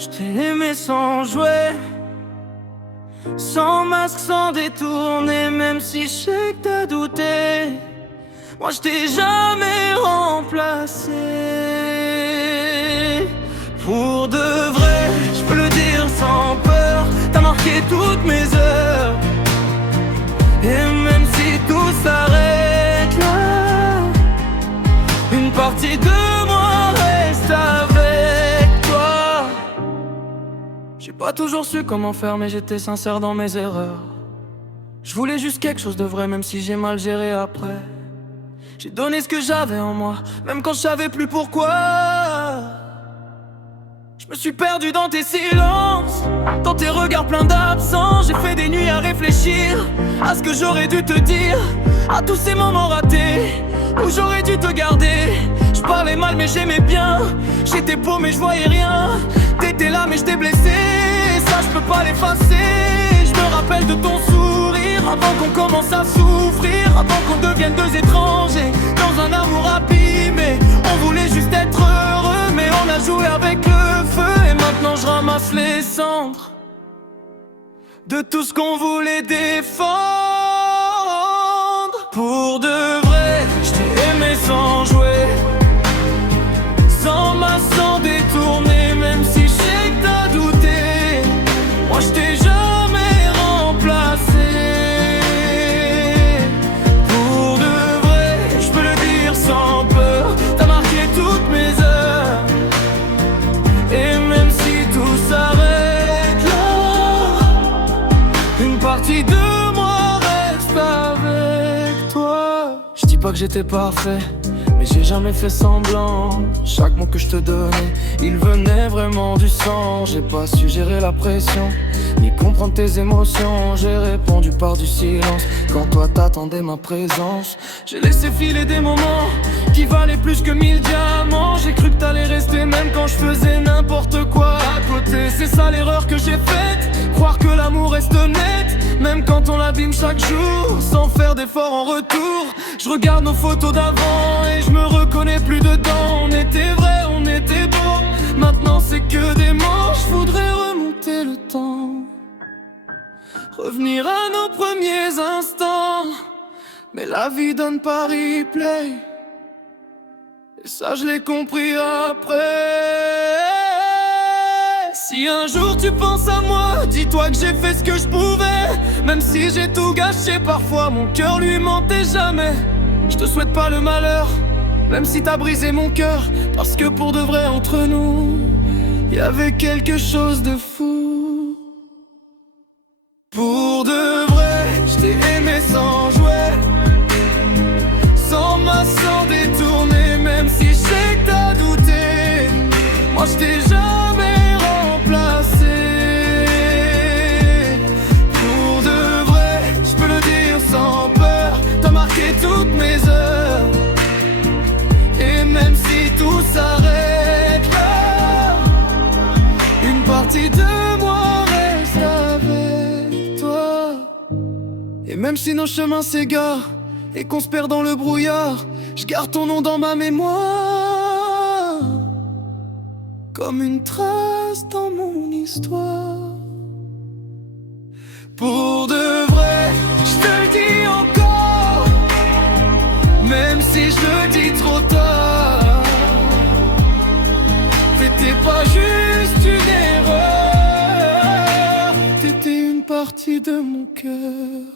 je t'ai aimé sans jouer, sans masque, sans détourner, même si je sais que t'as douté. Moi je t'ai jamais remplacé. Pour de vrai, je peux le dire sans peur, t'as marqué toutes mes heures. Et même si tout s'arrête là, une partie de moi reste avec toi. J'ai pas toujours su comment faire, mais j'étais sincère dans mes erreurs. Je voulais juste quelque chose de vrai, même si j'ai mal géré après. J'ai donné ce que j'avais en moi, même quand je savais plus pourquoi. Je me suis perdu dans tes silences, dans tes regards pleins d'absence. J'ai fait des nuits à réfléchir à ce que j'aurais dû te dire, à tous ces moments ratés où j'aurais dû te garder. Je parlais mal mais j'aimais bien, j'étais beau mais je voyais rien. T'étais là mais je t'ai blessé, ça je peux pas l'effacer. Je me rappelle de ton sourire avant qu'on commence à souffrir, avant qu'on devienne deux étrangers dans un amour abîmé. On voulait juste être heureux mais on a joué avec le feu. Et maintenant je ramasse les cendres de tout ce qu'on voulait défendre. Pour de vrai, je t'ai aimé sans jouer, sans masque, sans détourner, même si je sais que t'as douté. Moi je t'ai jamais remplacé. Pour de vrai, je peux le dire sans peur, t'as marqué toutes mes heures. Et même si tout s'arrête là, une partie de moi reste avec toi. Je dis pas que j'étais parfait, mais j'ai jamais fait semblant. Chaque mot que je te donnais, il venait vraiment du sang. J'ai pas su gérer la pression, ni comprendre tes émotions. J'ai répondu par du silence, quand toi t'attendais ma présence. J'ai laissé filer des moments qui valaient plus que 1000 diamants. J'ai cru que t'allais rester même quand je faisais n'importe quoi à côté. C'est ça l'erreur que j'ai faite, croire que l'amour reste honnête, même quand on l'abîme chaque jour, sans faire d'efforts en retour. Je regarde nos photos d'avant et je me reconnais plus dedans. On était vrai, on était beau, maintenant c'est que des mots. Je voudrais remonter le temps, revenir à nos premiers instants, mais la vie donne pas replay, et ça je l'ai compris après. Si un jour tu penses à moi, dis-toi que j'ai fait ce que je pouvais. Même si j'ai tout gâché parfois, mon cœur lui mentait jamais. Je te souhaite pas le malheur, même si t'as brisé mon cœur, parce que pour de vrai entre nous, y avait quelque chose de fou. Pour de vrai, je t'ai aimé sans jouer, sans masque, sans détourner, même si je sais que t'as douté. Moi je t'ai jamais remplacé. Pour de vrai, je peux le dire sans peur, t'as marqué toutes mes heures. Et même si tout s'arrête là, une partie de moi reste avec toi. Et même si nos chemins s'égarent et qu'on se perd dans le brouillard, je garde ton nom dans ma mémoire, comme une trace dans mon histoire. Pour de vrai, je te le dis encore, même si je le dis trop tard. T'étais pas juste une erreur, t'étais une partie de mon cœur.